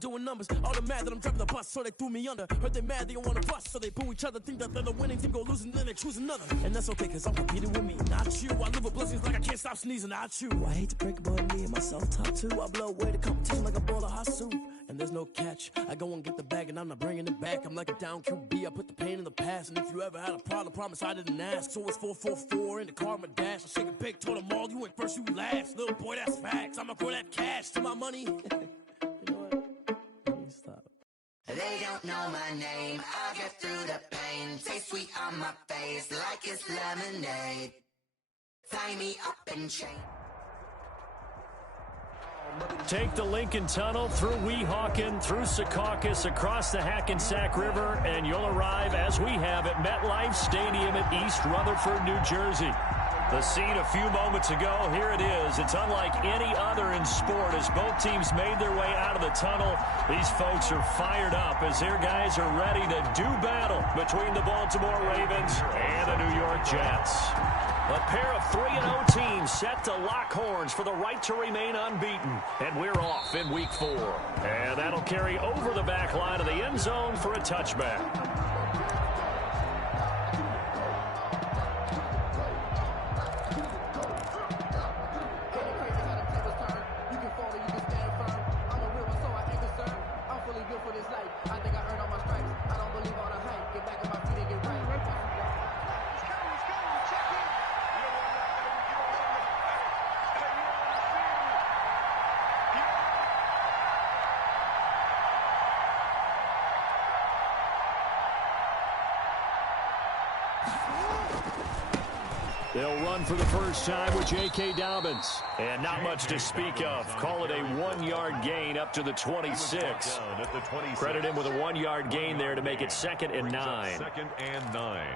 Doing numbers, all the mad that I'm driving the bus, so they threw me under. Heard they mad, they don't want to bust, so they boo each other. Think that they're the winning team, go losing, then they choose another. And that's okay, cause I'm competing with me, not you. I live with blessings like I can't stop sneezing, not you. I hate to break about me and myself top too. I blow away the competition like a bowl of hot soup. And there's no catch, I go and get the bag and I'm not bringing it back. I'm like a down QB, I put the pain in the past. And if you ever had a problem, promise I didn't ask. So it's 444 in the car, my dash. I shake a big, told them all, you went first, you last. Little boy, that's facts, I'ma grow that cash to my money. You know what? Stop. They don't know my name, I get through the pain. Taste sweet on my face like it's lemonade. Tie me up in chain. Take the Lincoln Tunnel through Weehawken, through Secaucus, across the Hackensack River, and you'll arrive, as we have, at MetLife Stadium at East Rutherford, New Jersey. The scene a few moments ago, here it is. It's unlike any other in sport as both teams made their way out of the tunnel. These folks are fired up as their guys are ready to do battle between the Baltimore Ravens and the New York Jets. A pair of 3-0 teams set to lock horns for the right to remain unbeaten. And we're off in week 4. And that'll carry over the back line of the end zone for a touchback. They'll run for the first time with J.K. Dobbins. And not much to speak of. Call it a 1-yard gain up to the 26. Credit him with a 1-yard gain there to make it 2nd and 9. 2nd and 9.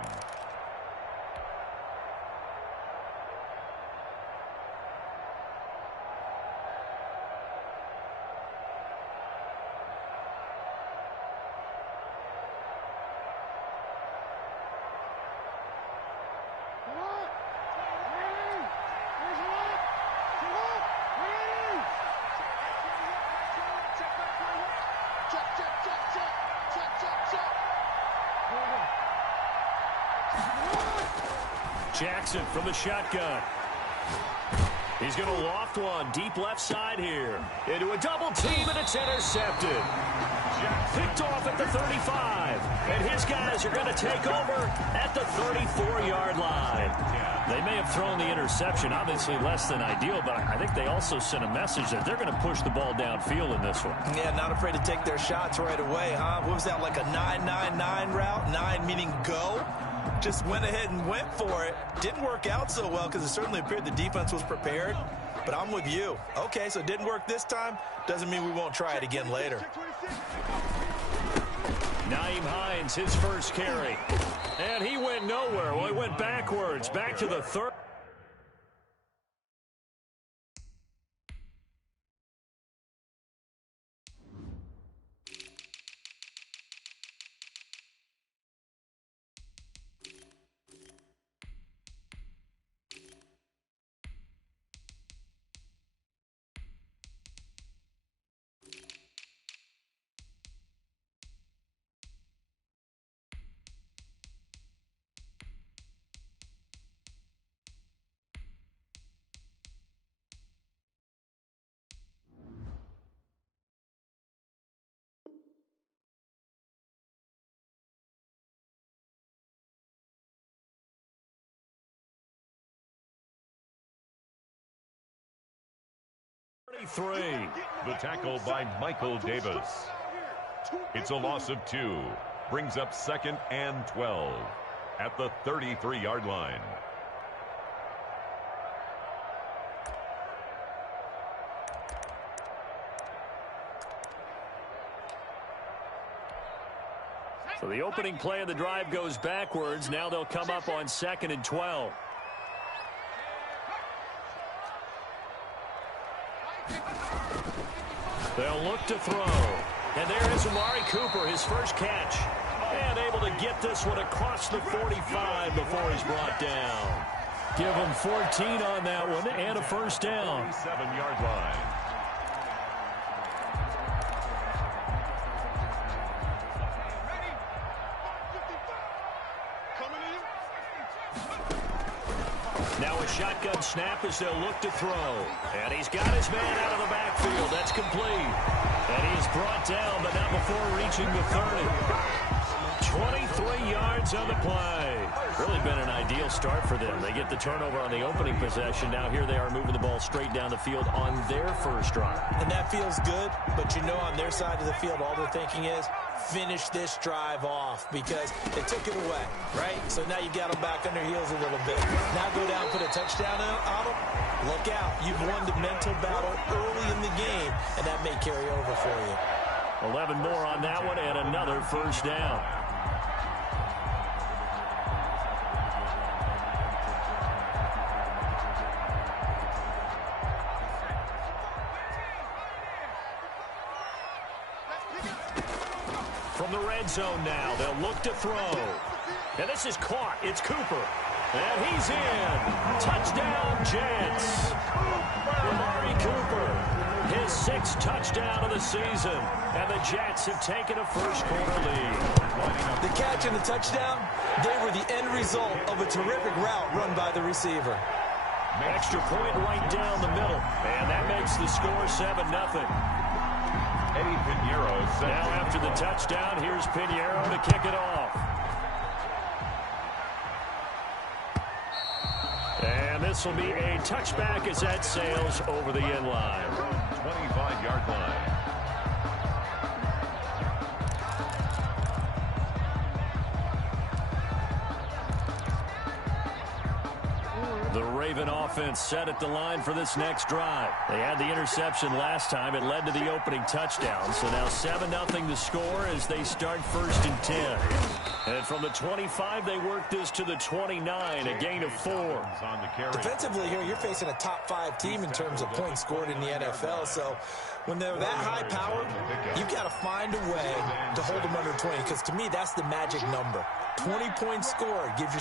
Jackson from the shotgun. He's going to loft one deep left side here. Into a double team, and it's intercepted. Picked off at the 35. And his guys are going to take over at the 34-yard line. They may have thrown the interception, obviously less than ideal, but I think they also sent a message that they're going to push the ball downfield in this one. Yeah, not afraid to take their shots right away, huh? What was that, like a 9-9-9 route? 9 meaning go? Just went ahead and went for it. Didn't work out so well because it certainly appeared the defense was prepared. But I'm with you. Okay, so it didn't work this time. Doesn't mean we won't try it again later. Nyheim Hines, his first carry. And he went nowhere. Well, he went backwards, back to the 30. The tackle by Michael Davis. It's a loss of 2. Brings up 2nd and 12 at the 33-yard line. So the opening play of the drive goes backwards. Now they'll come up on 2nd and 12. They'll look to throw. And there is Amari Cooper, his first catch. And able to get this one across the 45 before he's brought down. Give him 14 on that one and a first down. 7-yard line. Now a shotgun snap as they'll look to throw. And he's got his man out of the backfield. That's complete. And he is brought down, but not before reaching the 30. 23 yards on the play. Really been an ideal start for them. They get the turnover on the opening possession. Now here they are moving the ball straight down the field on their first drive. And that feels good, but you know on their side of the field, all they're thinking is, finish this drive off because they took it away, right? So now you got them back on their heels a little bit. Now go down, put a touchdown on them. Look out. You've won the mental battle early in the game, and that may carry over for you. 11 more on that one and another first down. From the red zone now, they'll look to throw. And this is caught. It's Cooper. And he's in. Touchdown, Jets. Amari Cooper, his 6th touchdown of the season. And the Jets have taken a first-quarter lead. The catch and the touchdown, they were the end result of a terrific route run by the receiver. Extra point right down the middle. And that makes the score 7-0. Eddie Pinheiro. Now after the touchdown, here's Pinheiro to kick it off. And this will be a touchback as that sails over the end line. 25-yard line. The Raven offense set at the line for this next drive. They had the interception last time. It led to the opening touchdown. So now 7-0 the score as they start 1st and 10. And from the 25, they work this to the 29, a gain of 4. Defensively here, you're facing a top 5 team in terms of points scored in the NFL. So when they're that high-powered, you've got to find a way to hold them under 20. Because to me, that's the magic number. 20 points scored, you give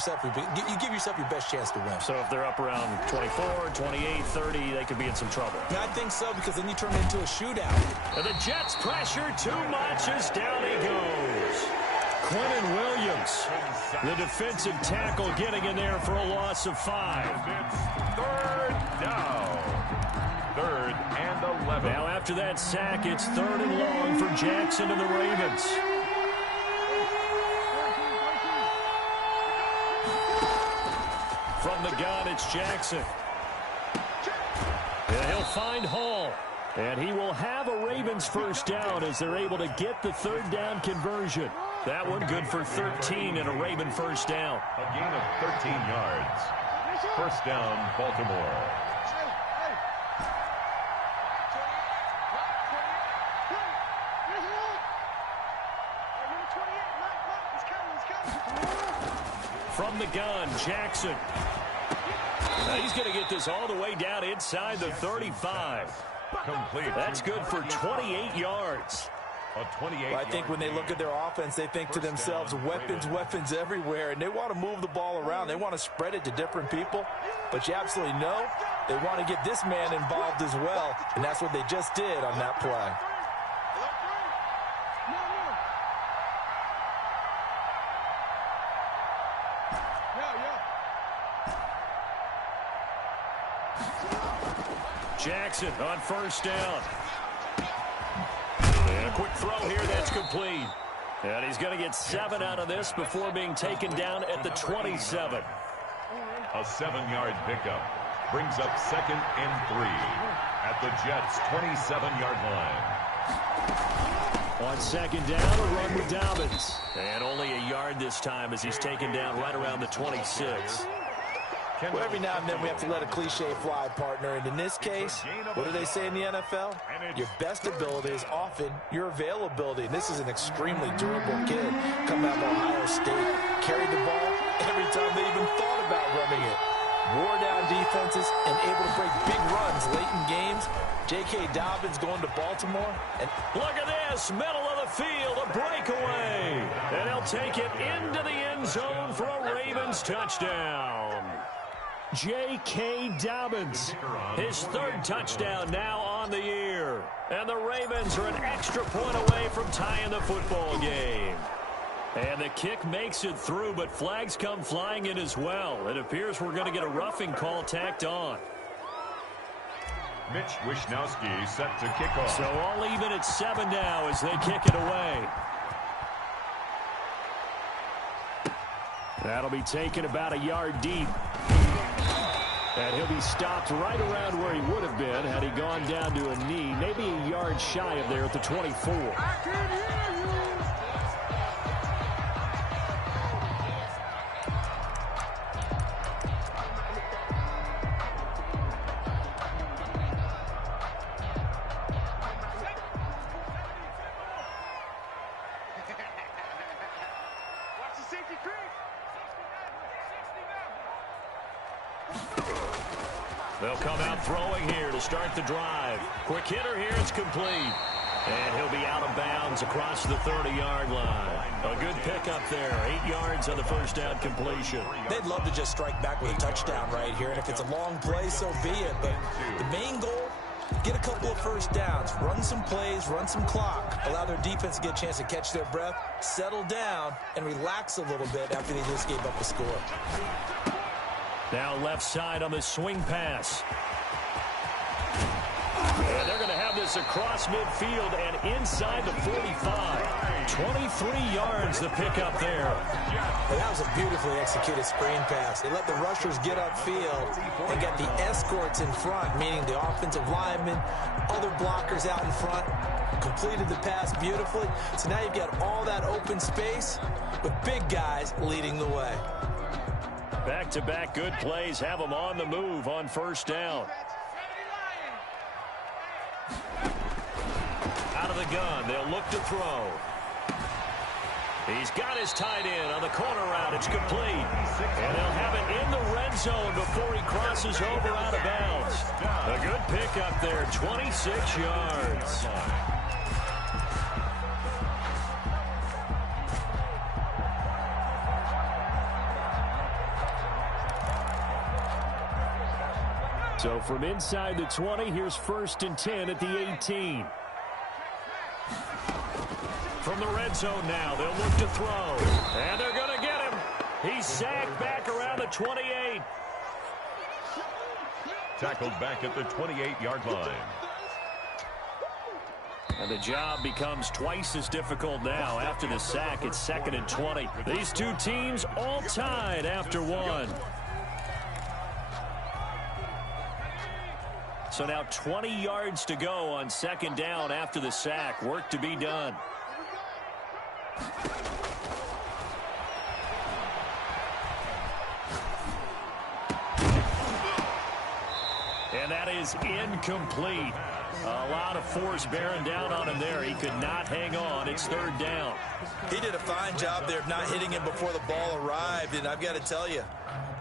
yourself your best chance to win. So if they're up around 24, 28, 30, they could be in some trouble. Yeah, I think so, because then you turn it into a shootout. And the Jets pressure too much as down he goes. Quentin Williams, the defensive tackle, getting in there for a loss of 5. It's 3rd down. 3rd and 11. Now after that sack, it's 3rd and long for Jackson and the Ravens. From the gun, it's Jackson. And he'll find Hall. And he will have a Ravens first down as they're able to get the 3rd down conversion. That one good for 13 and a Raven first down. A gain of 13 yards. First down, Baltimore. From the gun, Jackson. Now he's going to get this all the way down inside the 35. Complete. That's good for 28 yards. A 28. Well, I think when they look at their offense, they think to themselves, weapons everywhere, and they want to move the ball around. They want to spread it to different people, but you absolutely know they want to get this man involved as well, and that's what they just did on that play. Jackson on first down. And a quick throw here, that's complete. And he's going to get 7 out of this before being taken down at the 27. A 7-yard pickup brings up 2nd and 3 at the Jets' 27-yard line. On 2nd down, a run with Dobbins. And only a yard this time as he's taken down right around the 26. Well, every now and then we have to let a cliche fly, partner. And in this case, what do they say in the NFL? Your best ability is often your availability. And this is an extremely durable kid coming out of Ohio State. Carried the ball every time they even thought about running it. Wore down defenses and able to break big runs late in games. J.K. Dobbins going to Baltimore. And look at this, middle of the field, a breakaway. And he'll take it into the end zone for a Ravens touchdown. J.K. Dobbins, his 3rd touchdown now on the year. And the Ravens are an extra point away from tying the football game. And the kick makes it through, but flags come flying in as well. It appears we're going to get a roughing call tacked on. Mitch Wisnowski set to kick off. So all even at 7 now as they kick it away. That'll be taken about a yard deep. And he'll be stopped right around where he would have been had he gone down to a knee, maybe a yard shy of there at the 24. I can hear you. They'll come out throwing here to start the drive. Quick hitter here, it's complete. And he'll be out of bounds across the 30-yard line. A good pickup there, 8 yards on the first down completion. They'd love to just strike back with a touchdown right here, and if it's a long play, so be it. But the main goal, get a couple of first downs, run some plays, run some clock, allow their defense to get a chance to catch their breath, settle down, and relax a little bit after they just gave up a score. Now left side on the swing pass. And they're going to have this across midfield and inside the 45. 23 yards the pickup there. Well, that was a beautifully executed screen pass. They let the rushers get upfield and get the escorts in front, meaning the offensive linemen, other blockers out in front, completed the pass beautifully. So now you've got all that open space with big guys leading the way. Back-to-back good plays have them on the move on first down. Out of the gun, they'll look to throw. He's got his tight end on the corner route. It's complete. And they'll have it in the red zone before he crosses over out of bounds. A good pickup there, 26 yards. So from inside the 20, here's 1st and 10 at the 18. From the red zone now, they'll look to throw. And they're going to get him. He's sacked back around the 28. Tackled back at the 28-yard line. And the job becomes twice as difficult now. After the sack, it's 2nd and 20. These two teams all tied after one. So now 20 yards to go on 2nd down after the sack. Work to be done. And that is incomplete. A lot of force bearing down on him there. He could not hang on. It's 3rd down. He did a fine job there of not hitting him before the ball arrived, and I've got to tell you,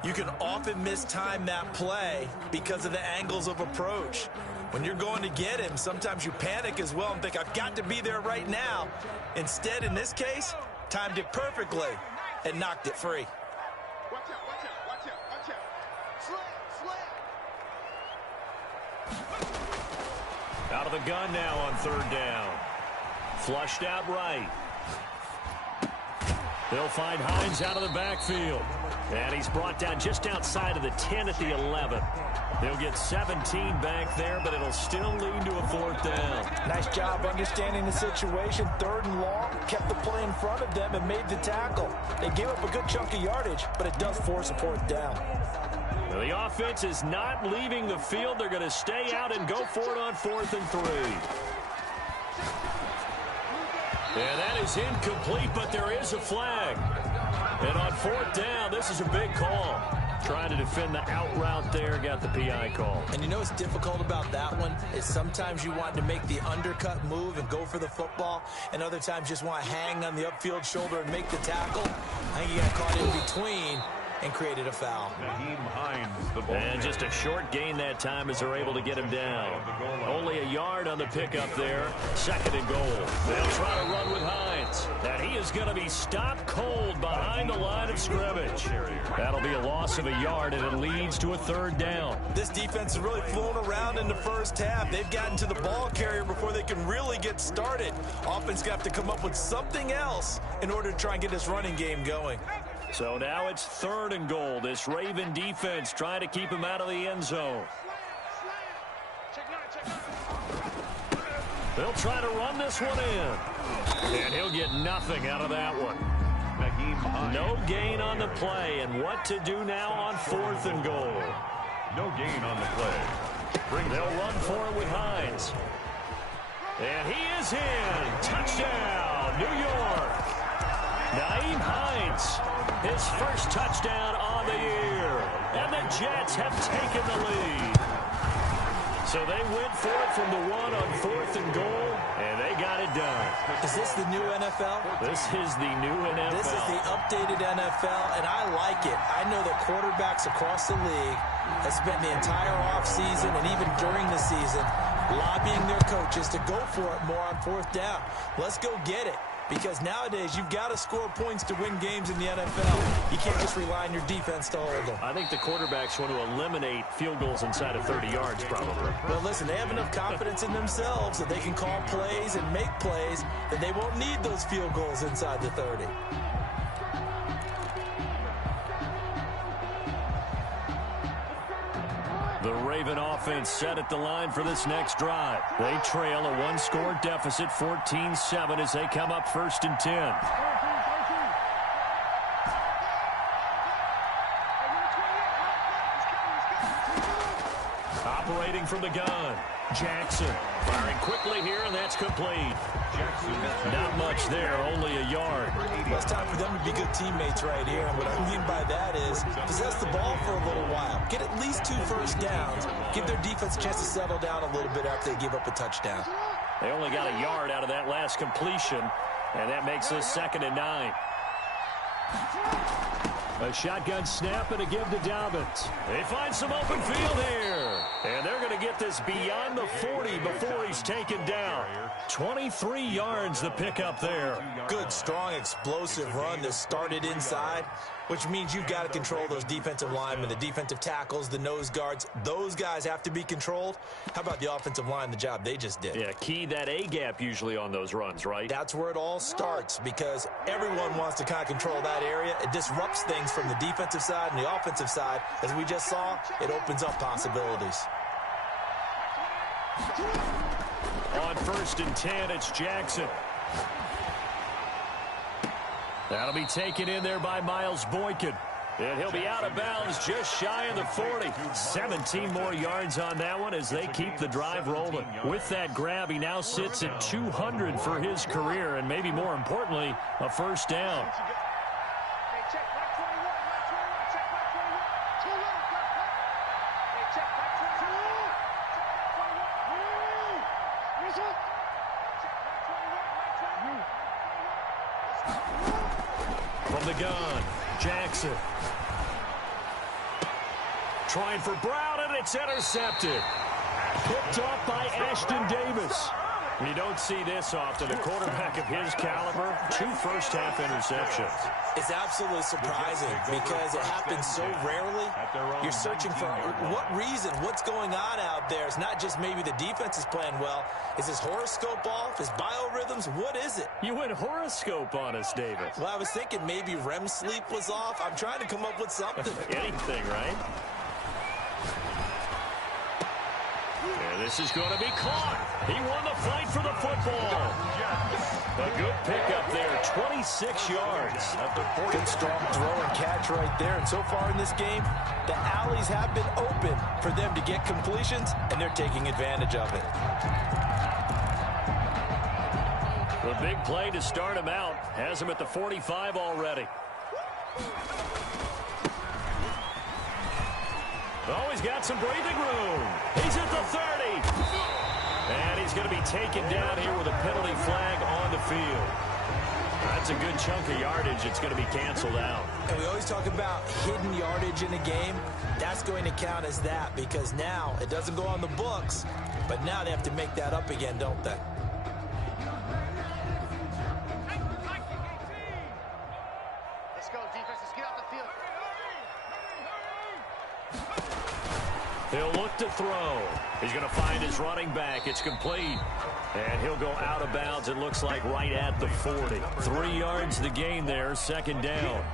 you can often mistime that play because of the angles of approach. When you're going to get him, sometimes you panic as well and think, I've got to be there right now. Instead, in this case, timed it perfectly and knocked it free. Watch out, watch out, watch out, watch out. Slant, Out of the gun now on 3rd down. Flushed out right. They'll find Hines out of the backfield. And he's brought down just outside of the 10 at the 11. They'll get 17 back there, but it'll still lead to a 4th down. Nice job understanding the situation. 3rd and long, kept the play in front of them and made the tackle. They gave up a good chunk of yardage, but it does force a 4th down. Well, the offense is not leaving the field. They're going to stay out and go for it on 4th and 3. And that is incomplete, but there is a flag. And on 4th down, this is a big call. Trying to defend the out route there, got the PI call. And you know what's difficult about that one is sometimes you want to make the undercut move and go for the football, and other times just want to hang on the upfield shoulder and make the tackle. I think he got caught in between and created a foul. And just a short gain that time as they're able to get him down. Only a yard on the pickup there. 2nd and goal. They'll try to run with Hines. And he is is going to be stopped cold behind the line of scrimmage. That'll be a loss of a yard, and it leads to a third down. This defense has really flown around in the first half. They've gotten to the ball carrier before they can really get started. Offense got to come up with something else in order to try and get this running game going. So now it's 3rd and goal. This Raven defense trying to keep him out of the end zone. They'll try to run this one in. And he'll get nothing out of that one. No gain on the play. And what to do now on 4th and goal? No gain on the play. They'll run for it with Hines. And he is in. Touchdown, New York. Nyheim Hines, his first touchdown on the year. And the Jets have taken the lead. So they went for it from the 1 on 4th and goal, and they got it done. Is this the new NFL? This is the new NFL. This is the updated NFL, and I like it. I know that quarterbacks across the league have spent the entire offseason and even during the season lobbying their coaches to go for it more on 4th down. Let's go get it. Because nowadays, you've got to score points to win games in the NFL. You can't just rely on your defense to hold them. I think the quarterbacks want to eliminate field goals inside of 30 yards, probably. Well, listen, they have enough confidence in themselves that they can call plays and make plays that they won't need those field goals inside the 30. The Raven offense set at the line for this next drive. They trail a 1-score deficit, 14-7, as they come up 1st and 10. Operating from the gun. Jackson firing quickly here, and that's complete. Not much there, only a yard. Well, it's time for them to be good teammates right here. And what I mean by that is possess the ball for a little while. Get at least 2 first downs. Give their defense a chance to settle down a little bit after they give up a touchdown. They only got a yard out of that last completion, and that makes this 2nd and 9. A shotgun snap and a give to Dobbins. They find some open field here. And they're going to get this beyond the 40 before he's taken down. 23 yards the pickup there. Good, strong, explosive run that started inside, which means you've got to control those defensive linemen, the defensive tackles, the nose guards. Those guys have to be controlled. How about the offensive line, the job they just did? Yeah, key that A-gap usually on those runs, right? That's where it all starts because everyone wants to kind of control that area. It disrupts things from the defensive side and the offensive side. As we just saw, it opens up possibilities. On 1st and 10, it's Jackson. That'll be taken in there by Miles Boykin. And he'll be out of bounds just shy of the 40. 17 more yards on that one as they keep the drive rolling. With that grab, he now sits at 200 for his career, and maybe more importantly, a first down. From the gun, Jackson. Trying for Brown, and it's intercepted. Picked off by Ashton Davis. You don't see this often. A quarterback of his caliber, 2 first-half interceptions. It's absolutely surprising because it happens so rarely. You're searching for what reason, what's going on out there. It's not just maybe the defense is playing well. Is his horoscope off? His biorhythms? What is it? You went horoscope on us, David. Well, I was thinking maybe REM sleep was off. I'm trying to come up with something. Anything, right? And this is going to be caught. He won the fight for the football. A good pickup there, 26 yards. Good strong throw and catch right there. And so far in this game, the alleys have been open for them to get completions, and they're taking advantage of it. The big play to start him out has him at the 45 already. Always got some breathing room. He's at the 30. And he's going to be taken down here with a penalty flag on the field. That's a good chunk of yardage. It's going to be canceled out. And we always talk about hidden yardage in a game. That's going to count as that because now it doesn't go on the books, but now they have to make that up again, don't they? He'll look to throw. He's going to find his running back. It's complete. And he'll go out of bounds, it looks like, right at the 40. 3 yards the gain there, second down.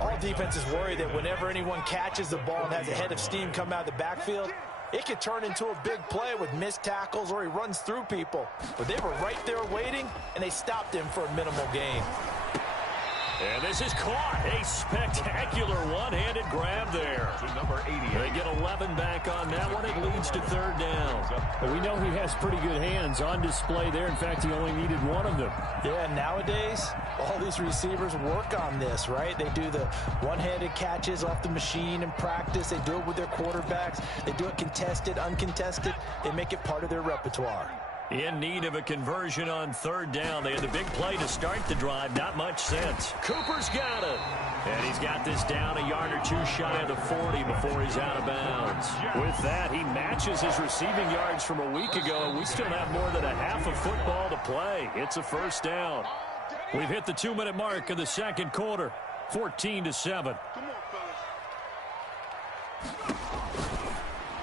All defenses worry that whenever anyone catches the ball and has a head of steam come out of the backfield, it could turn into a big play with missed tackles or he runs through people. But they were right there waiting, and they stopped him for a minimal gain. And this is caught. A spectacular one-handed grab there. To number 80. They get 11 back on that one. It leads to third down. But we know he has pretty good hands on display there. In fact, he only needed one of them. Yeah, nowadays, all these receivers work on this, right? They do the one-handed catches off the machine in practice. They do it with their quarterbacks. They do it contested, uncontested. They make it part of their repertoire. In need of a conversion on third down. They had the big play to start the drive. Not much sense. Cooper's got it. And he's got this down a yard or two shy of the 40 before he's out of bounds. With that, he matches his receiving yards from a week ago, and we still have more than a half of football to play. It's a first down. We've hit the 2-minute mark of the second quarter. 14-7.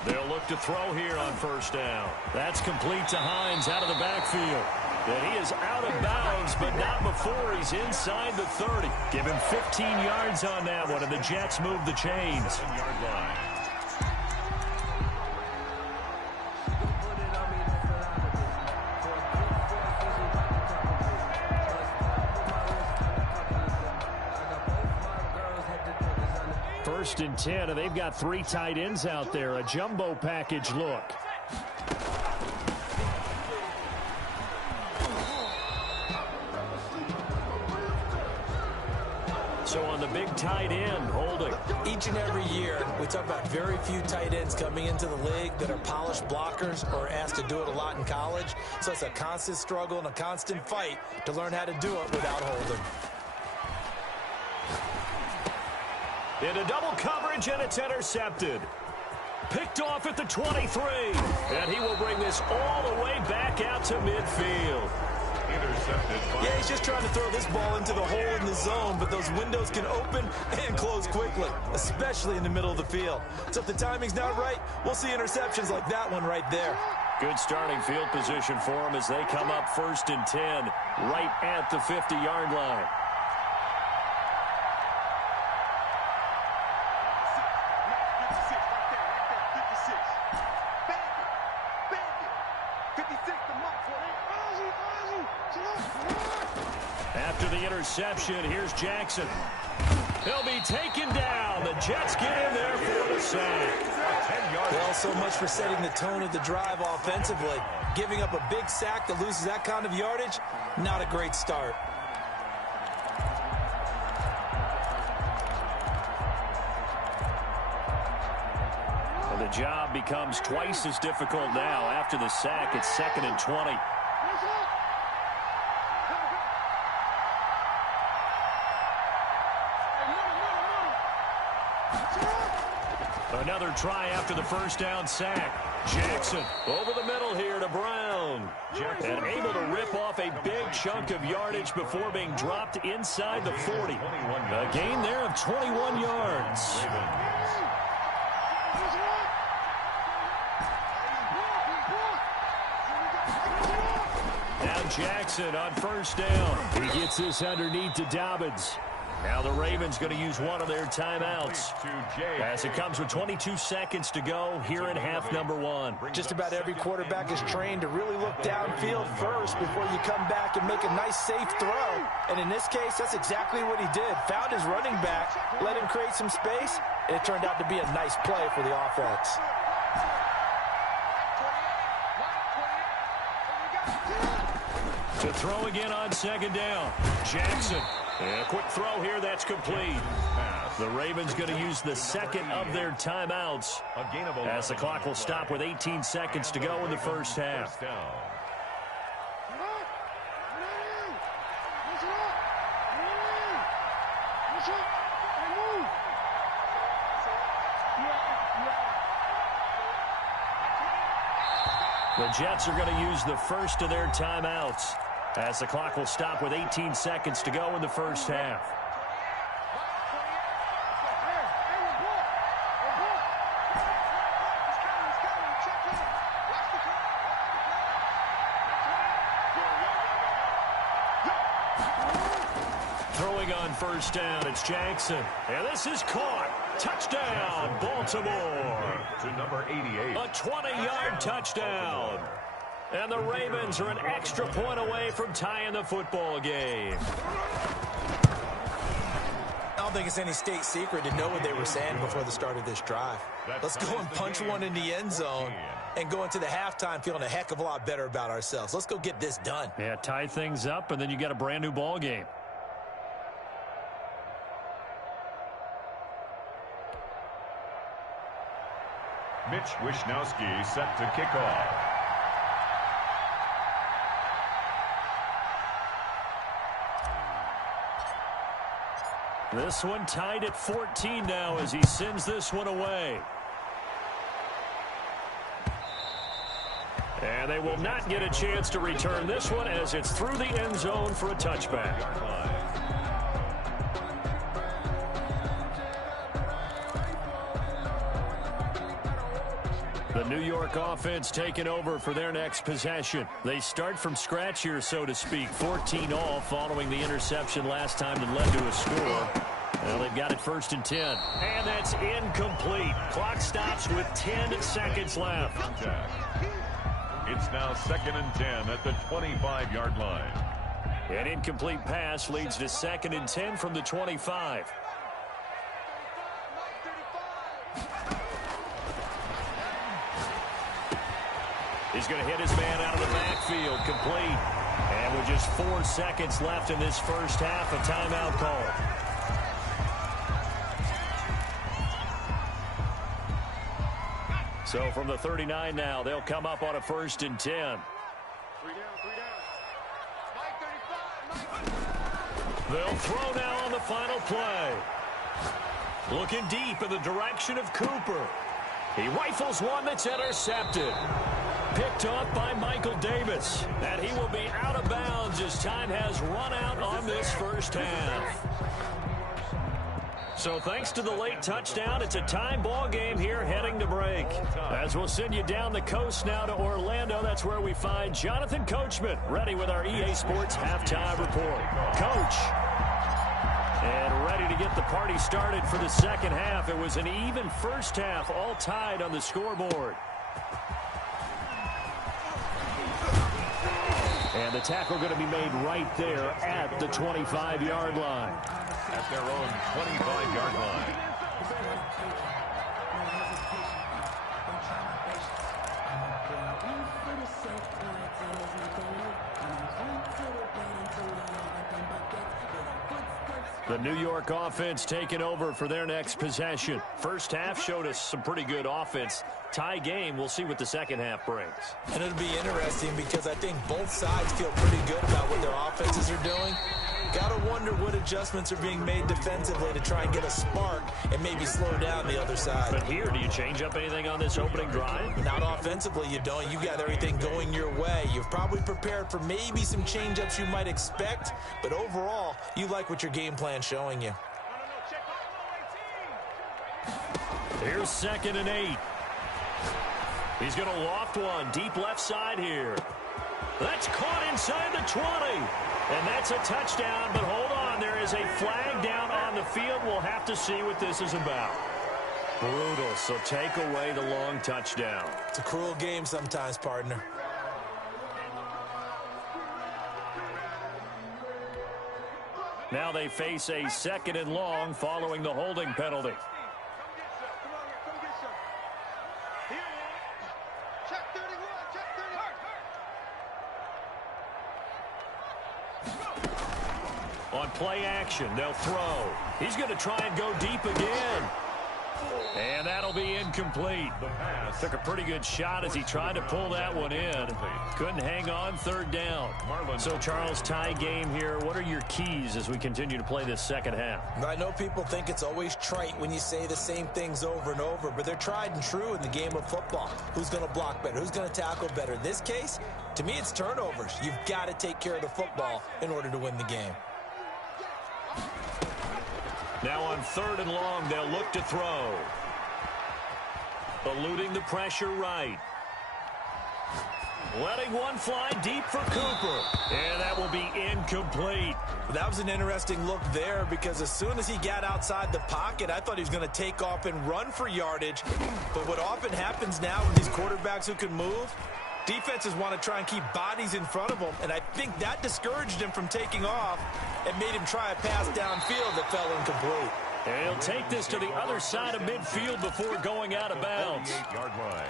They'll look to throw here on first down. That's complete to Hines out of the backfield. And he is out of bounds, but not before he's inside the 30. Give him 15 yards on that one, and the Jets move the chains. 7-yard line. First and 10, and they've got 3 tight ends out there. A jumbo package look. So on the big tight end, holding. Each and every year, we talk about very few tight ends coming into the league that are polished blockers or asked to do it a lot in college. So it's a constant struggle and a constant fight to learn how to do it without holding. Into double coverage, and it's intercepted. Picked off at the 23. And he will bring this all the way back out to midfield. Intercepted. Yeah, he's just trying to throw this ball into the hole in the zone, but those windows can open and close quickly, especially in the middle of the field. So if the timing's not right, we'll see interceptions like that one right there. Good starting field position for him as they come up first and 10, right at the 50-yard line. After the interception, here's Jackson. He'll be taken down. The Jets get in there for the sack. 10 yards. Well, so much for setting the tone of the drive offensively. Giving up a big sack that loses that kind of yardage, not a great start. And the job becomes twice as difficult now. After the sack, it's 2nd and 20. Another try after the first down sack. Jackson over the middle here to Brown. And able to rip off a big chunk of yardage before being dropped inside the 40. A gain there of 21 yards. Now Jackson on first down. He gets this underneath to Dobbins. Now the Ravens going to use one of their timeouts as it comes with 22 seconds to go here in half number 1. Just about every quarterback is trained to really look downfield first before you come back and make a nice, safe throw. And in this case, that's exactly what he did. Found his running back, let him create some space, and it turned out to be a nice play for the offense. To throw again on second down. Jackson. And a quick throw here, that's complete. The Ravens going to use the second of their timeouts as the clock will stop with 18 seconds to go in the first half. The Jets are going to use the first of their timeouts as the clock will stop with 18 seconds to go in the first half. throwing on first down. It's Jackson. And this is caught. Touchdown, Baltimore. To number 88. A 20-yard touchdown. And the Ravens are an extra point away from tying the football game. I don't think it's any state secret to know what they were saying before the start of this drive. Let's go and punch one in the end zone and go into the halftime feeling a heck of a lot better about ourselves. Let's go get this done. Yeah, tie things up, and then you got a brand-new ball game. Mitch Wishnowski set to kick off. This one tied at 14 now as he sends this one away. And they will not get a chance to return this one as it's through the end zone for a touchback. The New York offense taking over for their next possession. They start from scratch here, so to speak. 14 all following the interception last time that led to a score. Well, they've got it 1st and 10. And that's incomplete. Clock stops with 10 seconds left. It's now 2nd and 10 at the 25-yard line. An incomplete pass leads to 2nd and 10 from the 25. He's going to hit his man out of the backfield, complete. And with just 4 seconds left in this first half, a timeout call. So from the 39 now, they'll come up on a 1st and 10. 3 down. Mike 35. They'll throw now on the final play. Looking deep in the direction of Cooper. He rifles one that's intercepted. Picked off by Michael Davis. And he will be out of bounds as time has run out on this first half. So thanks to the late touchdown, it's a time ball game here heading to break. As we'll send you down the coast now to Orlando, that's where we find Jonathan Coachman ready with our EA Sports Halftime Report. Coach. And ready to get the party started for the second half. It was an even first half, all tied on the scoreboard. And the tackle going to be made right there at the 25-yard line. At their own 25-yard line. The New York offense taking over for their next possession. First half showed us some pretty good offense. Tie game, we'll see what the second half brings. And it'll be interesting because I think both sides feel pretty good about what their offenses are doing. Gotta wonder what adjustments are being made defensively to try and get a spark and maybe slow down the other side. But here, do you change up anything on this opening drive? Not offensively, you don't. You got everything going your way. You've probably prepared for maybe some change-ups you might expect, but overall, you like what your game plan's showing you. Here's 2nd and 8. He's going to loft one deep left side here. That's caught inside the 20. And that's a touchdown, but hold on. There is a flag down on the field. We'll have to see what this is about. Brutal, so take away the long touchdown. It's a cruel game sometimes, partner. Now they face a 2nd and long following the holding penalty. On play action, they'll throw. He's going to try and go deep again. And that'll be incomplete. Took a pretty good shot as he tried to pull that one in. Couldn't hang on, 3rd down. So, Charles, tie game here. What are your keys as we continue to play this second half? I know people think it's always trite when you say the same things over and over, but they're tried and true in the game of football. Who's going to block better? Who's going to tackle better? In this case, to me, it's turnovers. You've got to take care of the football in order to win the game. Now on 3rd and long, they'll look to throw. Eluding the pressure right. Letting one fly deep for Cooper. And that will be incomplete. That was an interesting look there because as soon as he got outside the pocket, I thought he was going to take off and run for yardage. But what often happens now with these quarterbacks who can move, defenses want to try and keep bodies in front of them, and I think that discouraged him from taking off and made him try a pass downfield that fell incomplete. And he'll take this to the other side of midfield before going out of bounds. 38-yard line.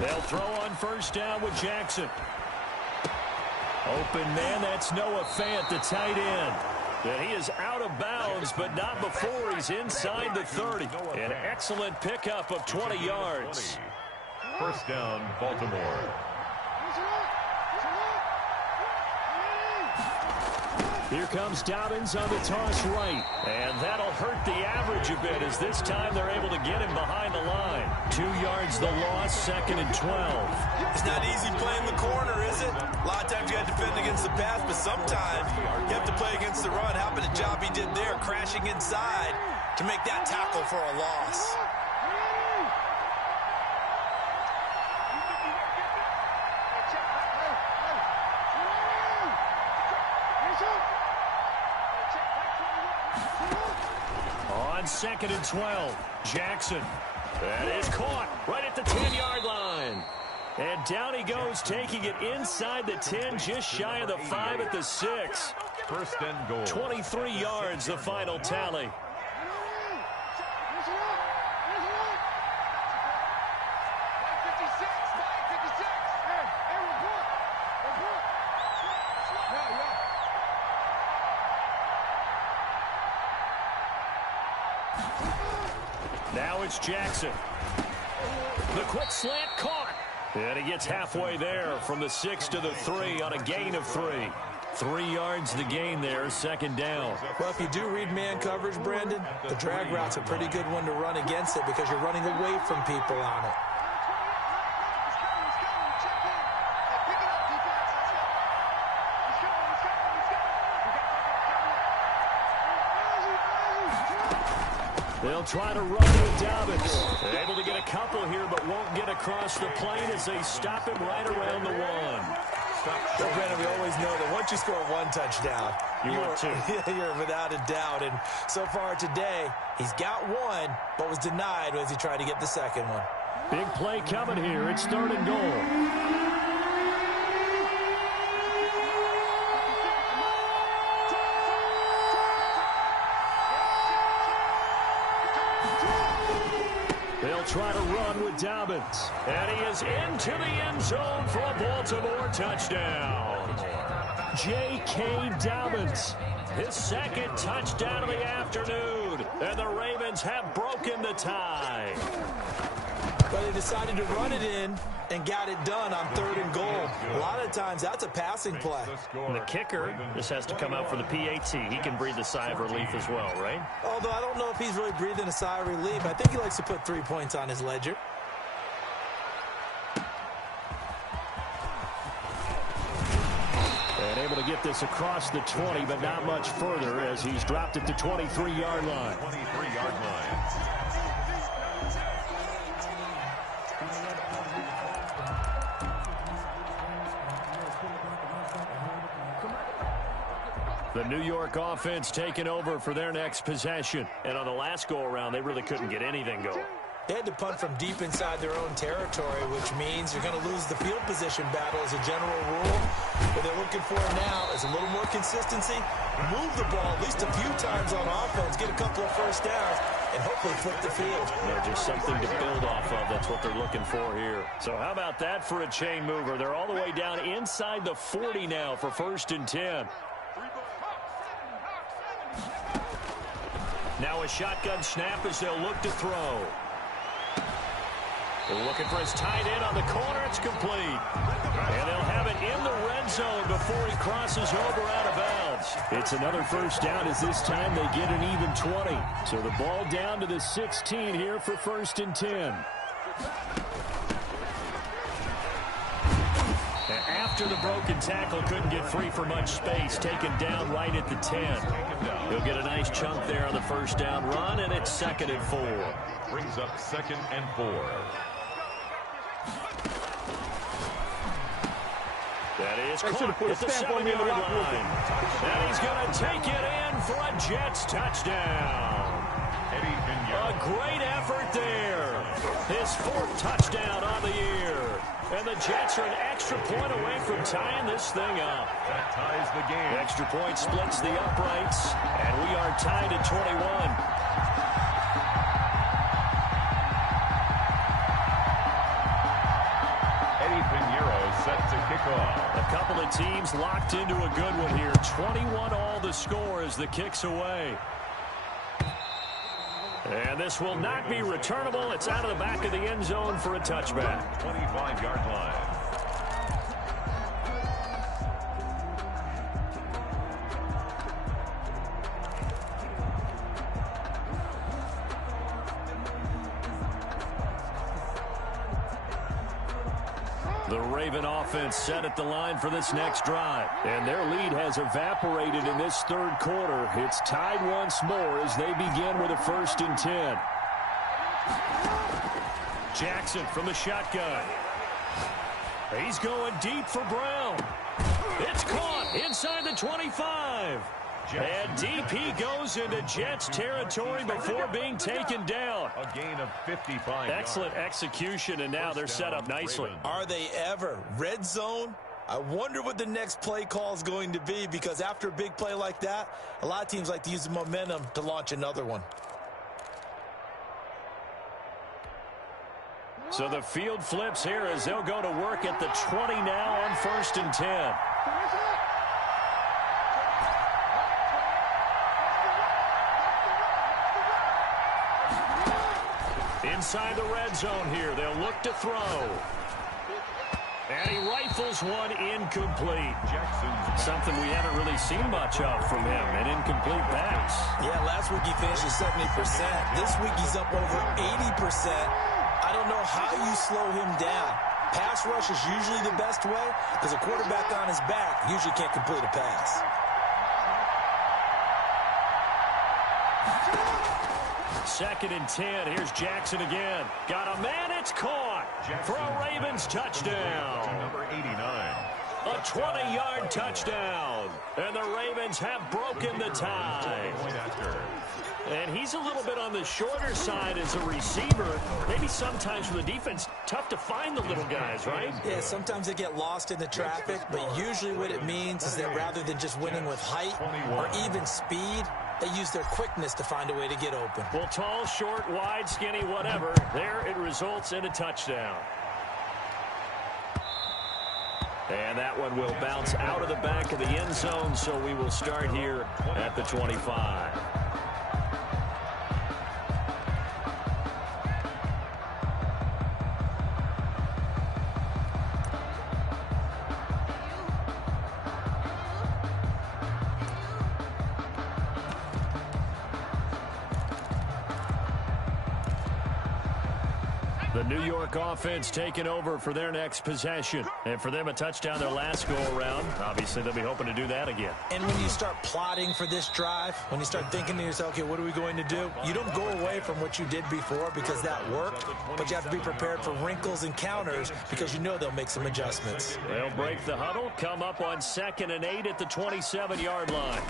They'll throw on first down with Jackson. Open man, that's Noah Fant, the tight end. And he is out of bounds, but not before he's inside the 30. An excellent pickup of 20 yards. First down, Baltimore. Here comes Dobbins on the toss right. And that'll hurt the average a bit as this time they're able to get him behind the line. 2 yards the loss, 2nd and 12. It's not easy playing the corner, is it? A lot of times you got to defend against the pass, but sometimes you have to play against the run. How about the job he did there, crashing inside to make that tackle for a loss? On 2nd and 12, Jackson. That is caught right at the 10-yard line. And down he goes, taking it inside the 10, just shy of the 5 at the 6. First and goal. 23 yards, the final tally. Now it's Jackson. The quick slant caught. And he gets halfway there from the 6 to the 3 on a gain of 3. 3 yards the gain there, 2nd down. Well, if you do read man coverage, Brandon, the drag route's a pretty good one to run against it because you're running away from people on it. They'll try to run with Dobbins. Able to get a couple here, but won't get across the plane as they stop him right around the 1. Well, Brandon, we always know that once you score 1 touchdown, you're without a doubt. And so far today, he's got 1, but was denied as he tried to get the 2nd one. Big play coming here. It's 3rd and goal. They'll try to run with Dobbins. And he is into the end zone for a Baltimore touchdown. J.K. Dobbins, his 2nd touchdown of the afternoon. And the Ravens have broken the tie. But they decided to run it in and got it done on 3rd and goal. A lot of times that's a passing play. And the kicker, this has to come out for the PAT. He can breathe a sigh of relief as well, right? Although I don't know if he's really breathing a sigh of relief. I think he likes to put 3 points on his ledger. And able to get this across the 20, but not much further as he's dropped it to 23-yard line. 23-yard line. The New York offense taking over for their next possession. And on the last go-around, they really couldn't get anything going. They had to punt from deep inside their own territory, which means you're going to lose the field position battle as a general rule. What they're looking for now is a little more consistency, move the ball at least a few times on offense, get a couple of first downs, and hopefully flip the field. Yeah, just something to build off of. That's what they're looking for here. So how about that for a chain mover? They're all the way down inside the 40 now for 1st and 10. Now a shotgun snap as they'll look to throw. They're looking for his tight end on the corner. It's complete. And they'll have it in the red zone before he crosses over out of bounds. It's another first down as this time they get an even 20. So the ball down to the 16 here for 1st and 10. after the broken tackle, couldn't get free for much space. Taken down right at the 10. He'll get a nice chunk there on the first down run, and it's 2nd and 4. Brings up 2nd and 4. That is caught at the 7-yard line. And he's going to take it in for a Jets touchdown. A great effort there. His 4th touchdown on the year. And the Jets are an extra point away from tying this thing up. That ties the game. The extra point splits the uprights, and we are tied at 21. Set to kick off. A couple of teams locked into a good one here. 21 all the score as the kick's away. And this will not be returnable. It's out of the back of the end zone for a touchback. 25-yard line. The Raven offense set at the line for this next drive. And their lead has evaporated in this 3rd quarter. It's tied once more as they begin with a 1st and 10. Jackson from the shotgun. He's going deep for Brown. It's caught inside the 25. And DP goes into Jets territory before being taken down. A gain of 55 Excellent execution, and now they're set up nicely. Are they ever? Red zone? I wonder what the next play call is going to be, because after a big play like that, a lot of teams like to use the momentum to launch another one. So the field flips here as they'll go to work at the 20 now on 1st and 10. Inside the red zone here, they'll look to throw. And he rifles one incomplete. Something we haven't really seen much of from him, an incomplete pass. Yeah, last week he finished at 70%. This week he's up over 80%. I don't know how you slow him down. Pass rush is usually the best way, because a quarterback on his back usually can't complete a pass. Second and 10. Here's Jackson again. Got a man. It's caught for a Ravens touchdown. Number 89. A 20-yard touchdown. And the Ravens have broken the tie. And he's a little bit on the shorter side as a receiver. Maybe sometimes for the defense, tough to find the little guys, right? Yeah, sometimes they get lost in the traffic, but usually what it means is that rather than just winning with height or even speed, they use their quickness to find a way to get open. Well, tall, short, wide, skinny, whatever. There it results in a touchdown. And that one will bounce out of the back of the end zone, so we will start here at the 25. The New York offense taking over for their next possession. And for them, a touchdown their last go-around. Obviously, they'll be hoping to do that again. And when you start plotting for this drive, when you start thinking to yourself, okay, what are we going to do? You don't go away from what you did before because that worked, but you have to be prepared for wrinkles and counters because you know they'll make some adjustments. They'll break the huddle, come up on 2nd and 8 at the 27-yard line.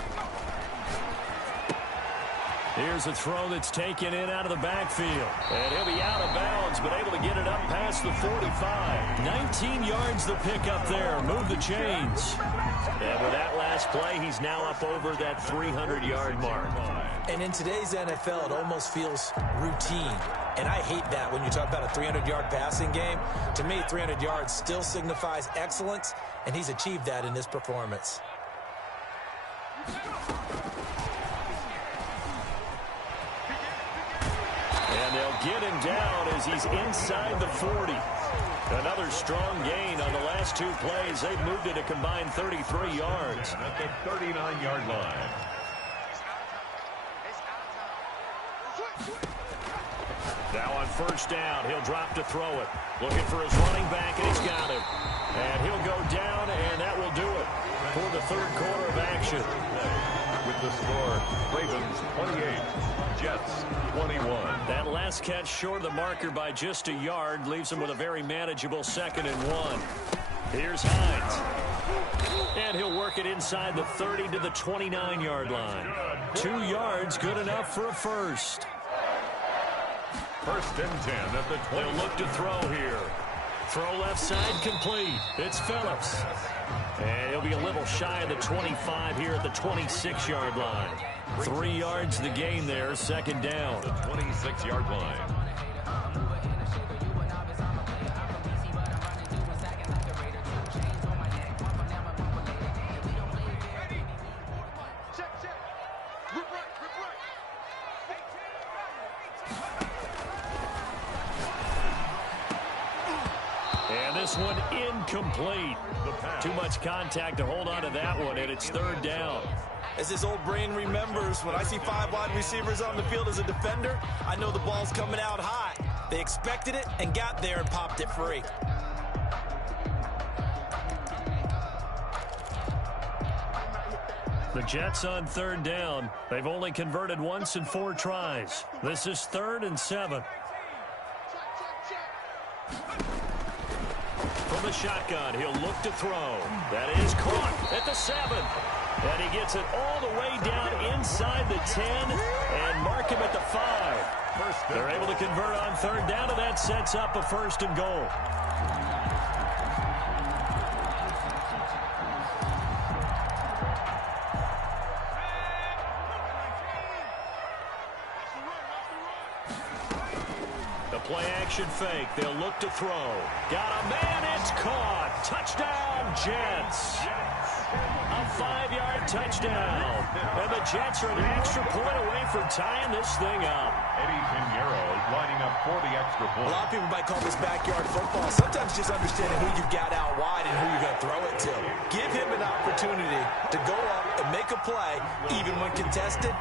Here's a throw that's taken in out of the backfield. And he'll be out of bounds, but able to get it up past the 45. 19 yards the pickup there. Move the chains. And with that last play, he's now up over that 300-yard mark. And in today's NFL, it almost feels routine. And I hate that when you talk about a 300-yard passing game. To me, 300 yards still signifies excellence, and he's achieved that in this performance. And they'll get him down as he's inside the 40. Another strong gain on the last two plays. They've moved it a combined 33 yards. At the 39-yard line. Now on first down, he'll drop to throw it. Looking for his running back, and he's got him. And he'll go down, and that will do it for the third quarter of action. With the score, Ravens 28, Jets 21. That last catch short of the marker by just a yard leaves him with a very manageable 2nd and 1. Here's Hines. And he'll work it inside the 30 to the 29-yard line. 2 yards, good enough for a first. 1st and 10 at the 20. They'll look to throw here. Throw left side complete. It's Phillips. And he'll be a little shy of the 25 here at the 26-yard line. 3 yards the gain there, 2nd down. The 26-yard line. This one incomplete. Too much contact to hold on to that one, and it's 3rd down. As his old brain remembers, when I see 5 wide receivers on the field as a defender, I know the ball's coming out high. They expected it and got there and popped it free. The Jets on 3rd down. They've only converted once in 4 tries. This is 3rd and 7. From the shotgun, he'll look to throw. That is caught at the 7. And he gets it all the way down inside the 10 and mark him at the 5. They're able to convert on 3rd down, and that sets up a 1st and goal. Play-action fake. They'll look to throw. Got a man. It's caught. Touchdown, Jets. A 5-yard touchdown. And the Jets are an extra point away from tying this thing up. Eddie Pinheiro lining up for the extra point. A lot of people might call this backyard football. Sometimes just understanding who you've got out wide and who you're going to throw it to. Give him an opportunity to go up and make a play, even when contested.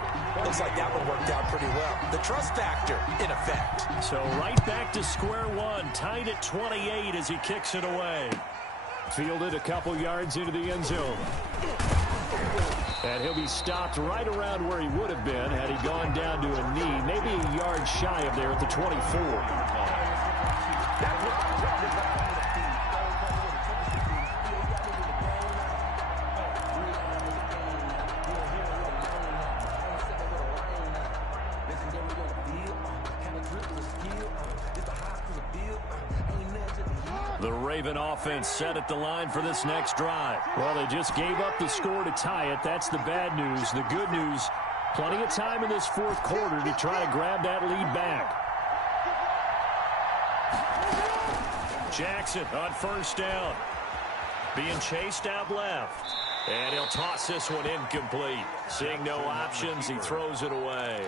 Looks like that one worked out pretty well. The trust factor, in effect. So right back to square one, tied at 28 as he kicks it away. Fielded a couple yards into the end zone. And he'll be stopped right around where he would have been had he gone down to a knee, maybe a yard shy of there at the 24. The Raven offense set at the line for this next drive. Well, they just gave up the score to tie it. That's the bad news. The good news, plenty of time in this 4th quarter to try to grab that lead back. Jackson on 1st down. Being chased out left. And he'll toss this one incomplete. Seeing no options, he throws it away.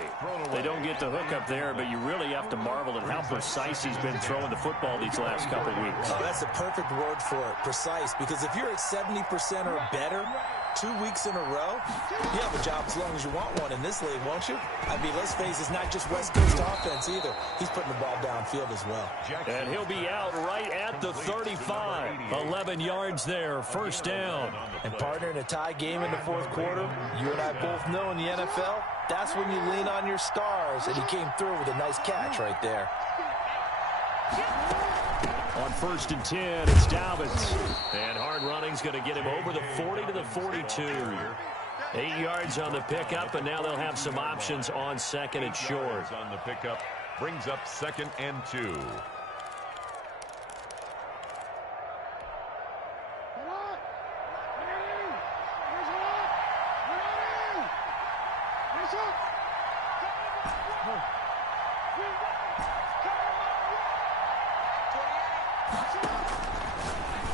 They don't get the hook up there, but you really have to marvel at how precise he's been throwing the football these last couple weeks. Oh, that's a perfect word for it, precise. Because if you're at 70% or better 2 weeks in a row, you have a job as long as you want one in this league, won't you? I mean, let's face it, it's not just West Coast offense either. He's putting the ball downfield as well. And he'll be out right at the 35. 11 yards there, 1st down. And partner, in a tie game in the 4th quarter, you and I both know in the NFL, that's when you lean on your stars. And he came through with a nice catch right there. On 1st and 10, it's Dobbins. And hard running's going to get him over the 40 to the 42. 8 yards on the pickup, and now they'll have some options on 2nd and short. On the pickup brings up 2nd and 2.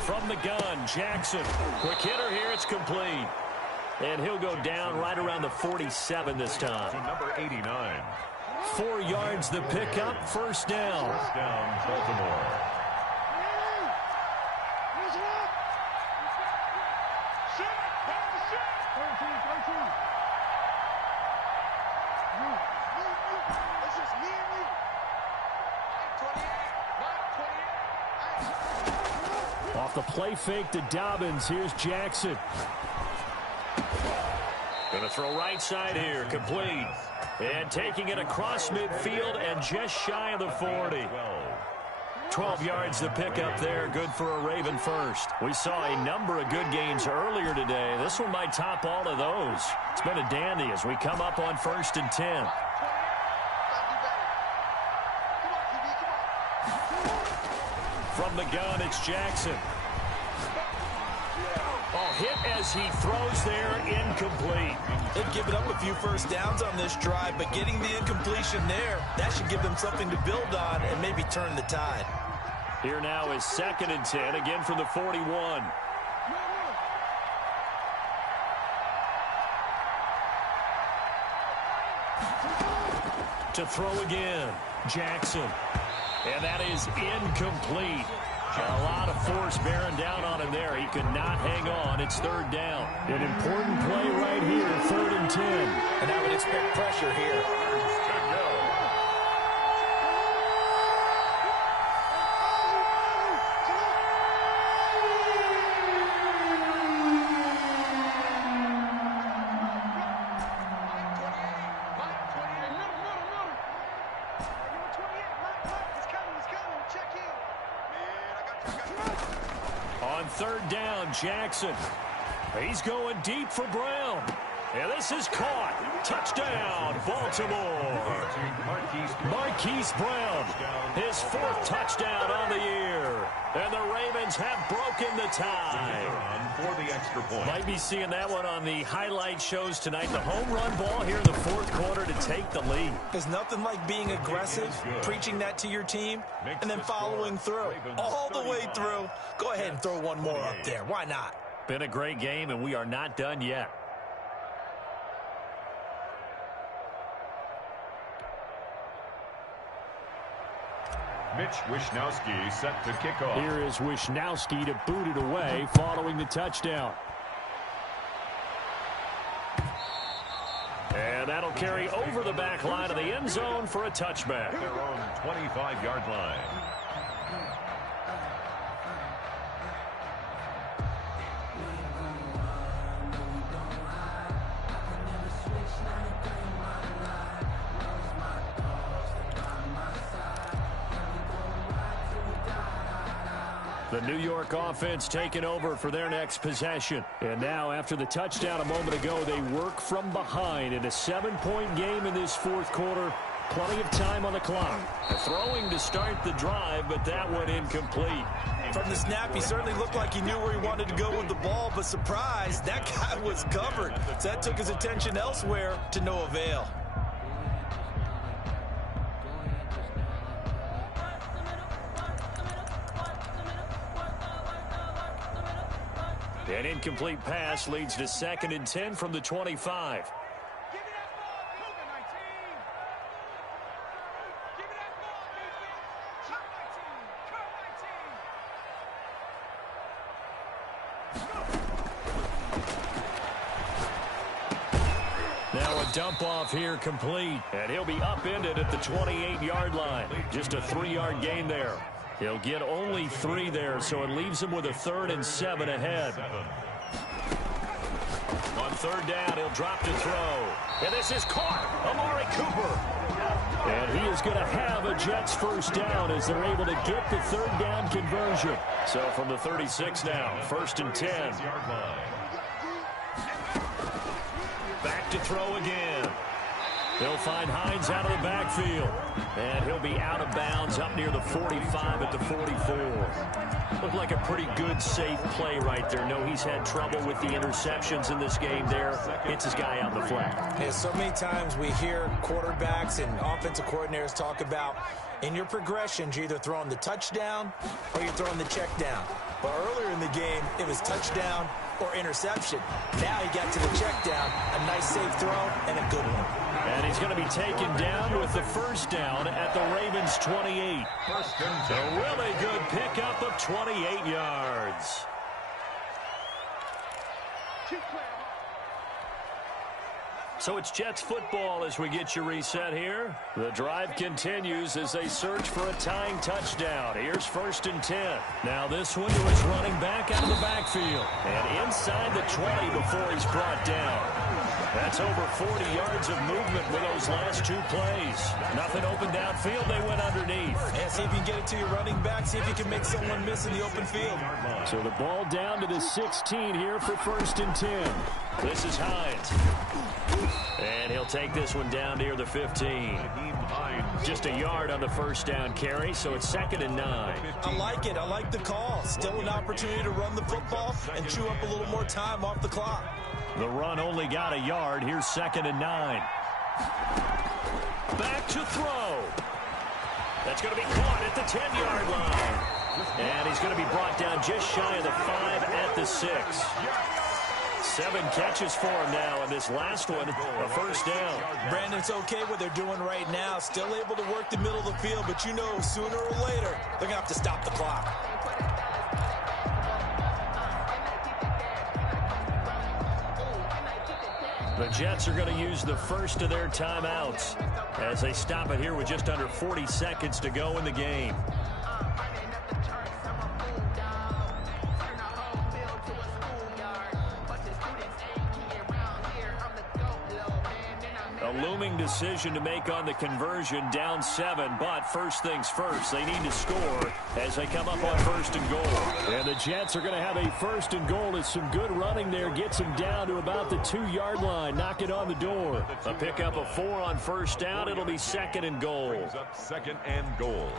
From the gun, Jackson. Quick hitter here, it's complete. And he'll go down right around the 47 this time. To number 89. 4 yards the pickup, 1st down. 1st down, Baltimore. Off the play fake to Dobbins. Here's Jackson. Going to throw right side here, complete. And taking it across midfield and just shy of the 40. 12 yards to pick up there, good for a Raven first. We saw a number of good games earlier today. This one might top all of those. It's been a dandy as we come up on 1st and 10. From the gun, it's Jackson. Oh, hit as he throws there, incomplete. They've given up a few first downs on this drive, but getting the incompletion there, that should give them something to build on and maybe turn the tide. Here now is 2nd and 10, again from the 41. To throw again, Jackson. And that is incomplete. A lot of force bearing down on him there. He could not hang on. It's 3rd down. An important play right here, 3rd and 10. And I would expect pressure here. On 3rd down, Jackson. He's going deep for Brown. And this is caught. Touchdown, Baltimore. Marquise Brown, his 4th touchdown on the year. And the Ravens have broken the tie. For the extra point. Might be seeing that one on the highlight shows tonight. The home run ball here in the 4th quarter to take the lead. There's nothing like being aggressive, preaching that to your team, and then following through. All the way through. Go ahead and throw one more up there. Why not? Been a great game, and we are not done yet. Mitch Wishnowsky set to kick off. Here is Wishnowsky to boot it away following the touchdown. And that'll carry over the back line of the end zone for a touchback. Their own 25-yard line. The New York offense taking over for their next possession. And now, after the touchdown a moment ago, they work from behind in a 7-point game in this 4th quarter. Plenty of time on the clock. Throwing to start the drive, but that one incomplete. From the snap, he certainly looked like he knew where he wanted to go with the ball, but surprise, that guy was covered. So that took his attention elsewhere to no avail. An incomplete pass leads to 2nd and 10 from the 25. Now a dump off here complete. And he'll be upended at the 28-yard line. Just a 3-yard gain there. He'll get only 3 there, so it leaves him with a 3rd and 7 ahead. On 3rd down, he'll drop to throw. And this is caught. Amari Cooper. And he is going to have a Jets 1st down as they're able to get the 3rd down conversion. So from the 36 now, 1st and 10. Back to throw again. They'll find Hines out of the backfield. And he'll be out of bounds up near the 45 at the 44. Looked like a pretty good, safe play right there. No, he's had trouble with the interceptions in this game there. Hits his guy out in the flat. Yeah, so many times we hear quarterbacks and offensive coordinators talk about in your progressions, you're either throwing the touchdown or you're throwing the check down. But earlier in the game, it was touchdown or interception. Now he got to the check down, a nice safe throw, and a good one. And he's going to be taken down with the 1st down at the Ravens' 28. A really good pickup of 28 yards. So it's Jets football as we get you reset here. The drive continues as they search for a tying touchdown. Here's 1st and 10. Now this one to his running back out of the backfield. And inside the 20 before he's brought down. That's over 40 yards of movement with those last 2 plays. Nothing open downfield. They went underneath. And see if you can get it to your running back. See if you can make someone miss in the open field. So the ball down to the 16 here for 1st and 10. This is Hines. And he'll take this one down near the 15. Just a yard on the first down carry, so it's 2nd and 9. I like it. I like the call. Still an opportunity to run the football and chew up a little more time off the clock. The run only got a yard. Here's 2nd and 9. Back to throw. That's going to be caught at the 10-yard line. And he's going to be brought down just shy of the 5 at the 6. 7 catches for him now, and this last one, a first down. Brandon, it's okay what they're doing right now. Still able to work the middle of the field, but you know sooner or later they're going to have to stop the clock. The Jets are going to use the first of their timeouts as they stop it here with just under 40 seconds to go in the game. A looming decision to make on the conversion, down 7, but first things first, they need to score as they come up on 1st and goal. And the Jets are going to have a 1st and goal. It's some good running there, gets them down to about the 2-yard line, knock it on the door. A pickup of 4 on first down, it'll be 2nd and goal. 2nd and goal.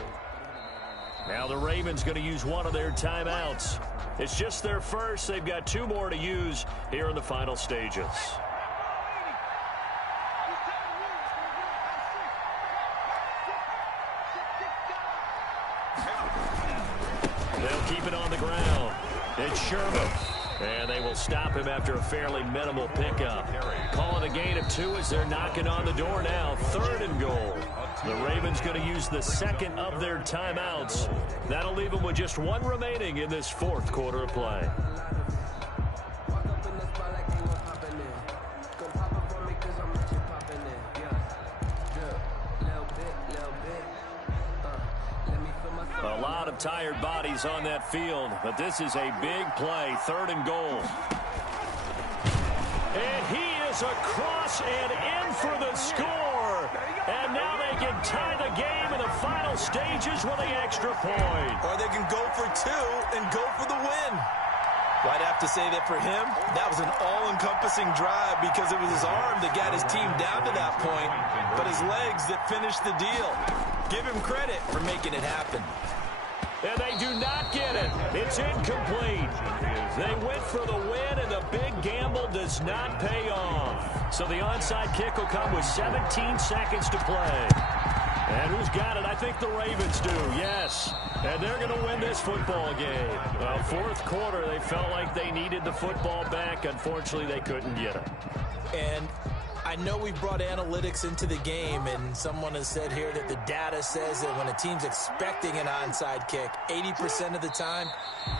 Now the Ravens going to use one of their timeouts. It's just their first. They've got 2 more to use here in the final stages. They'll keep it on the ground. It's Sherman. And they will stop him after a fairly minimal pickup. Call it a gain of 2 as they're knocking on the door now. 3rd and goal. The Ravens going to use the 2nd of their timeouts. That'll leave them with just 1 remaining in this 4th quarter of play. A lot of tired bodies on that field, but this is a big play. 3rd and goal. And he is across and in for the score. And now they can tie the game in the final stages with the extra point. Or they can go for 2 and go for the win. Well, I'd have to say that for him, that was an all-encompassing drive because it was his arm that got his team down to that point, but his legs that finished the deal. Give him credit for making it happen. And they do not get it. It's incomplete. They went for the win, and the big gamble does not pay off. So the onside kick will come with 17 seconds to play. And who's got it? I think the Ravens do, yes. And they're going to win this football game. Well, 4th quarter, they felt like they needed the football back. Unfortunately, they couldn't get it. And I know we brought analytics into the game, and someone has said here that the data says that when a team's expecting an onside kick, 80% of the time,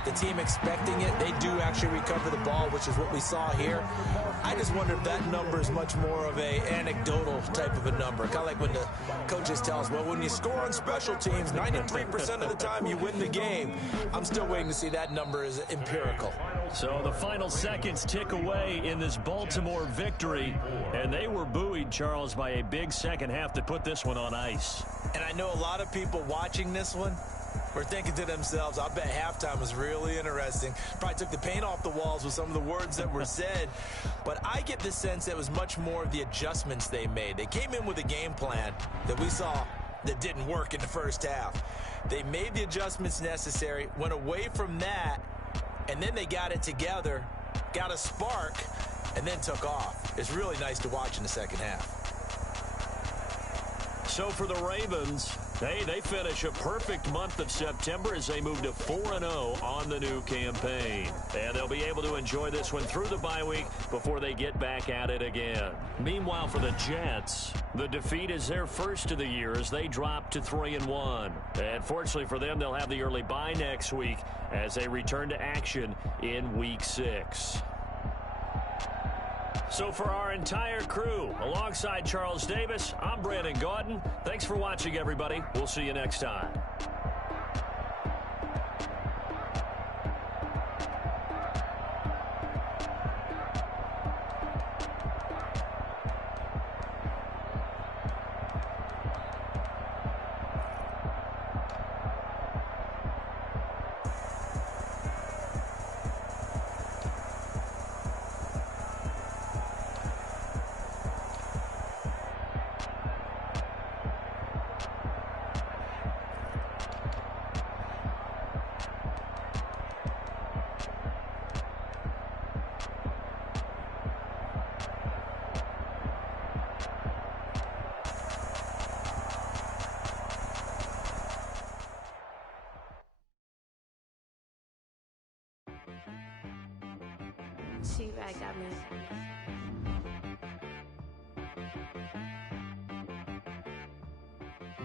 the team expecting it, they do actually recover the ball, which is what we saw here. I just wonder if that number is much more of a anecdotal type of a number. Kind of like when the coaches tell us, well, when you score on special teams, 93% of the time you win the game. I'm still waiting to see that number is empirical. So the final seconds tick away in this Baltimore victory, and they were buoyed, Charles, by a big second half to put this one on ice. And I know a lot of people watching this one were thinking to themselves, I bet halftime was really interesting. Probably took the paint off the walls with some of the words that were said. But I get the sense that it was much more of the adjustments they made. They came in with a game plan that we saw that didn't work in the first half. They made the adjustments necessary, went away from that, and then they got it together, got a spark, and then took off. It's really nice to watch in the second half. So for the Ravens, they finish a perfect month of September as they move to 4-0 on the new campaign. And they'll be able to enjoy this one through the bye week before they get back at it again. Meanwhile, for the Jets, the defeat is their first of the year as they drop to 3-1. And fortunately for them, they'll have the early bye next week as they return to action in Week 6. So for our entire crew, alongside Charles Davis, I'm Brandon Gaudin. Thanks for watching, everybody. We'll see you next time. T-Rag got me.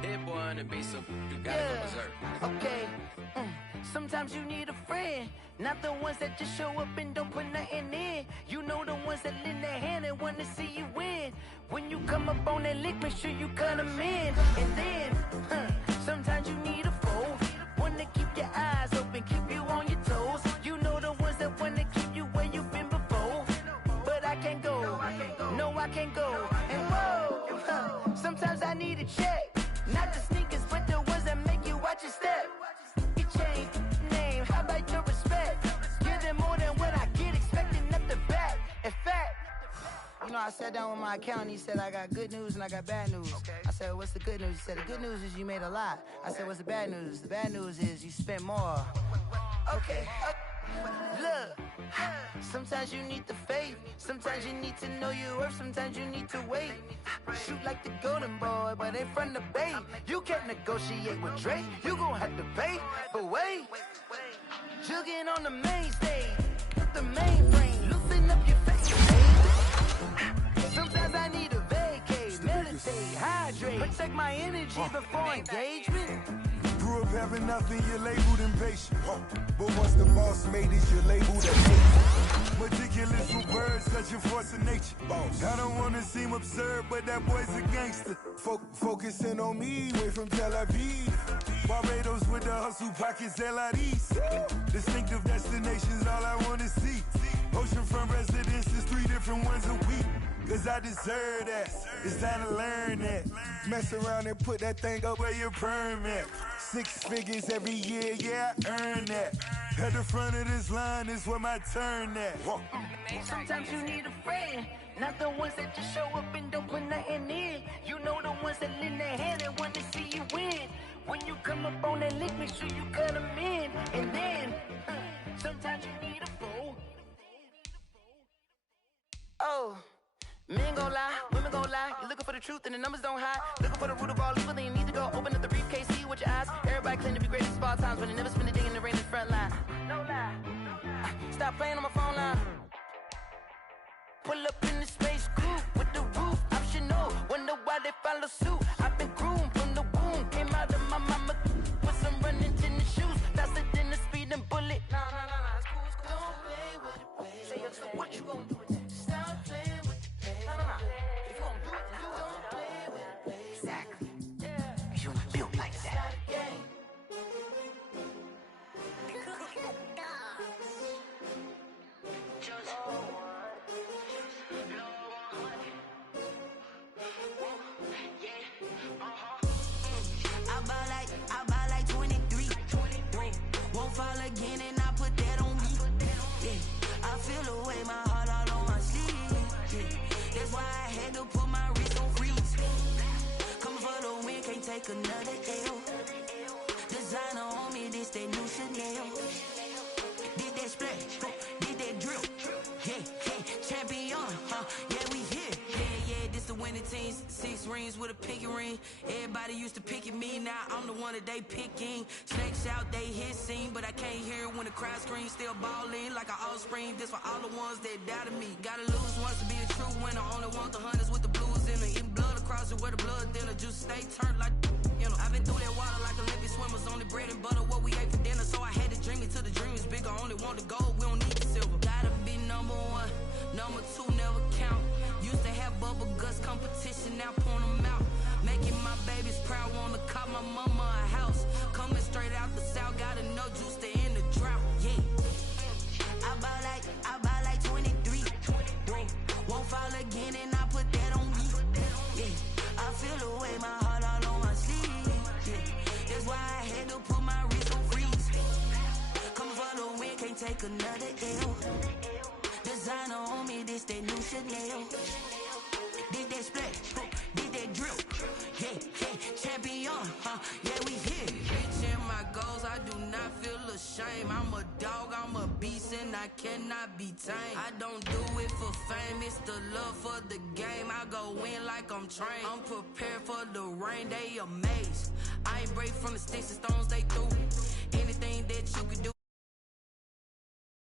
Hit boy and be some, you gotta go berserk. Okay. Sometimes you need a friend, not the ones that just show up and don't put nothing in. You know the ones that lend their hand and want to see you win. When you come up on that lick, make sure you cut them in. And then, sometimes you need a foe, one to keep your eyes open, keep you on your toes. You know the ones that want to keep you where you've been before. But I can't go, no I can't go. And whoa, sometimes I need a check, not the sneakers, but the ones that make you watch your step. You change name, how about your respect? Give them more than what I get, expecting at the back. In fact, you know, I sat down with my accountant, he said I got good news and I got bad news. I said, what's the good news? He said, the good news is you made a lot. I said, what's the bad news? The bad news is you spent more. Okay. Look, sometimes you need the faith, sometimes you need to know your worth, sometimes you need to wait. Shoot like the golden boy, but in front of Bay. You can't negotiate with Drake, you gon' have to pay. But wait, jugging on the main stage, the mainframe, loosen up your face. Sometimes I need a vacate, meditate, hydrate, protect my energy before engagement. Grew up having nothing, you're labeled impatient. But once the boss made it, you're labeled a hate. Meticulous with words, such a force of nature. I don't wanna seem absurd, but that boy's a gangster. Focusing on me, way from Tel Aviv. Barbados with the hustle pockets, LIDs. Distinctive destinations, all I wanna see. Oceanfront residences, 3 different ones a week. Cause I deserve that, it's time to learn that. Mess around and put that thing up where your permit. 6 figures every year, yeah, I earn that. At the front of this line is where my turn at. Sometimes you need a friend, not the ones that just show up and don't put nothing in. You know the ones that lend their hand and want to see you win. When you come up on that lick, make sure you cut them in. And then, sometimes you need a fool. Oh. Men gon' lie, women gon' lie. You're looking for the truth and the numbers don't hide. Looking for the root of all evil, then you need to go open up the briefcase, see with your eyes. Everybody claim to be great at small times, but they never spend a day in the rain in the front line. No lie. Stop playing on my phone line. Pull up in the space coupe with the roof optional. Wonder why they follow suit. I've been groomed from the womb. Came out of my mama with some running tennis shoes. Faster than the speeding bullet. Nah, it's cool, it's cool. Don't play with it, baby. Say, what you gonna do with it? Stop playing with it. If you gon' do it, then don't play with it, baby. Exactly. You built like that. I buy like 23. Won't fall again and I put that on me. Yeah, I feel away my heart all on my sleeve. Yeah. That's why I had to put my wrist on freeze. Come for the win, can't take another L. Designer on me, this that new Chanel. Did that splash, did that drill. Yeah, champion, yeah, we here. Yeah, this the winning team. 6 rings with a pinky ring. Everybody used to pick at me, now I'm the one that they picking. Snakes out, they hit scene, but I can't hear when the crowd screams. Still ballin' like an offspring. This for all the ones that doubted me. Gotta lose once to be a true winner. Only want the hunters with the blues in it. Eating blood across it where the blood thinner. Just stay turned like, you know. I've been through that water like Olympic swimmers. Only bread and butter, what we ate for dinner. So I had to dream it till the dream is bigger. Only want the gold, we don't need the silver. Gotta be number 1, number 2 never count. mama a house. Coming straight out the south, got enough juice to end the drought. Yeah. I buy like 23. Whoa. Won't fall again and I put that on me. Yeah. I feel the way, my heart all on my sleeve. Yeah. That's why I had to put my wrist on freeze. Coming for the win, can't take another L. Designer on me, this that new Chanel. Did that splat, did that drill. Yeah, champion, yeah, we here. Reaching my goals, I do not feel ashamed. I'm a dog, I'm a beast, and I cannot be tamed. I don't do it for fame, it's the love for the game. I go in like I'm trained. I'm prepared for the rain, they amazed. I ain't break from the sticks and stones they threw. Anything that you could do,